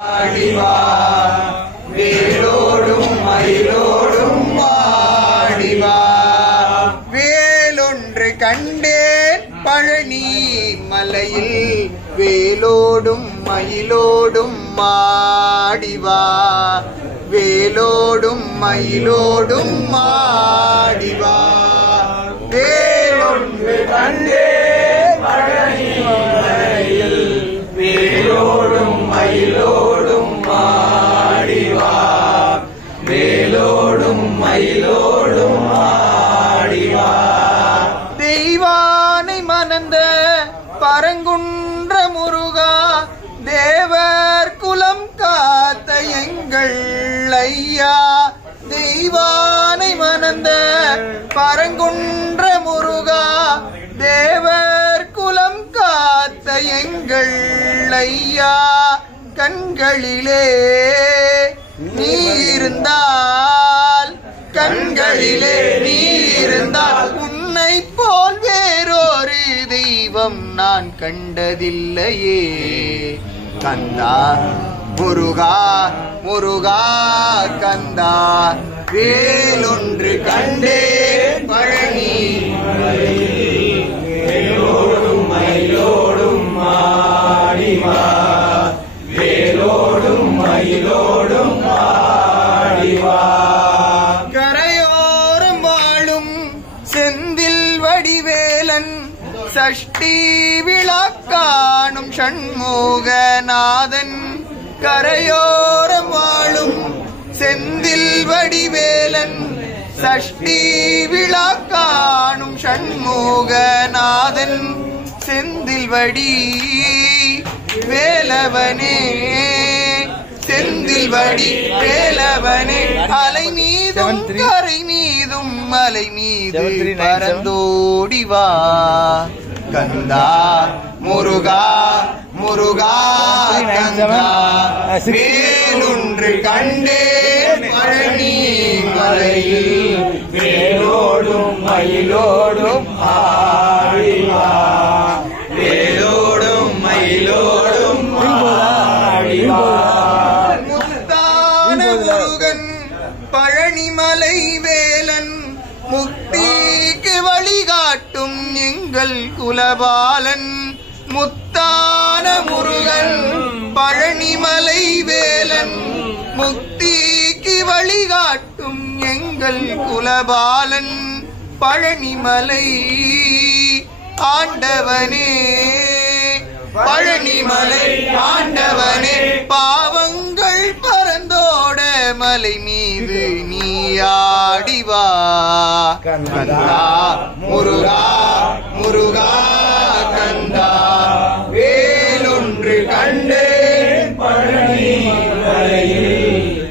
ஆடிவா வேலோடும் மயிலோடும் ஆடிவா. வேலொன்று கண்டேன் பழனி மலையில் வேலோடும் மயிலோடும் ஆடிவா. வேலோடும் மயிலோடும் ஆடிவா. வேலொன்று கண்டேன் பழனி மலையில் வேலோடும் மயிலோடும் ஆடிவா. வேலோடும் மயிலோடும் ஆடிவா. தெய்வானை மணந்த பரங்குன்ற முருகா, தேவர் குலம் காத்த எங்கள் ஐயா. தெய்வானை மணந்த பரங்குன்ற முருகா, தேவர் குலம் காத்த எங்கள் ஐயா. கண்களிலே நீ இருந்தால், கண்களிலே நீ இருந்தால், உன்னை போல் வேறொரு தெய்வம் நான் கண்டதில்லையே. கந்தா முருகா முருகா கந்தா, வேலொன்று கண்டேன் பழனி வேலோடும் மயிலோடும் ஆடிவா. வேலோடும் மயிலோடும் ஆடிவா. கரையோரம் வாழும் செந்தில் வடிவேலன், சஷ்டி விழா காணும் சண்முகநாதன். கரையோரம் வாழும் செந்தில் வடிவேலன், சஷ்டி விழா காணும் சண்முகநாதன். செந்தில் வடி வேலவனே, செந்தில் வடி வேலவனே, அலை மீதும் கரை மீதும் மலை மீது பறந்தோடிவா. கந்தா முருகா முருகா கந்தா, வேலொன்று கண்டேன் பழனி மலையில் வேலோடும் மயிலோடும் ஆடிவா. வேலோடும் மயிலோடும் ஆடிவா. முத்தான முருகன் பழனிமலை வேலன், முக்திக்கு வழிகாட்டும் எங்கள் குலபாலன். முத்தான முருகன் பழனிமலை வேலன், முக்திக்கு வழிகாட்டும் எங்கள் குலபாலன். பழனிமலை ஆண்டவனே, பழனிமலை ஆண்டவனே, பாவங்கள் பறந்தோட மலை மீது நீ ஆடிவா. கந்தா முருகா முருகா கந்தா, வேலொன்று கண்டேன் பழனி மலையில்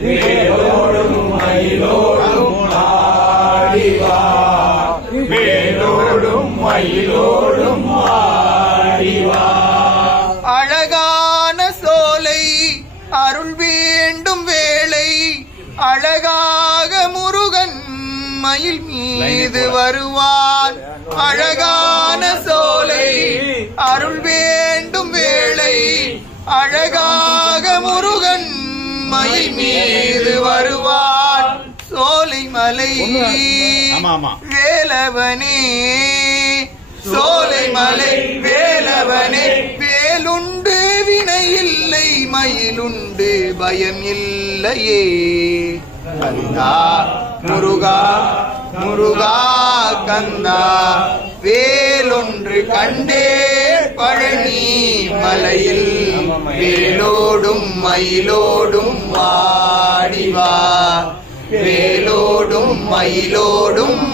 வேலோடும் மயிலோடும் ஆடிவா. வேலோடும் மயிலோடும் ஆடிவா. அழகான சோலை அருள் வேண்டும் வேளை, அழகாக முருகன் மயில் மீது வருவான். அழகான சோலை அருள் வேண்டும் வேளை, அழகாக முருகன் மயில் மீது வருவான். சோலை மலை வேலவனே, சோலை மலை வேலவனே, வேலுண்டு வினையில்லை மயிலுண்டு பயம் இல்லையே. கந்தா முருகா முருகா கந்தா, வேலொன்று கண்டேன் பழனி மலையில் வேலோடும் மயிலோடும் ஆடிவா. வேலோடும் மயிலோடும்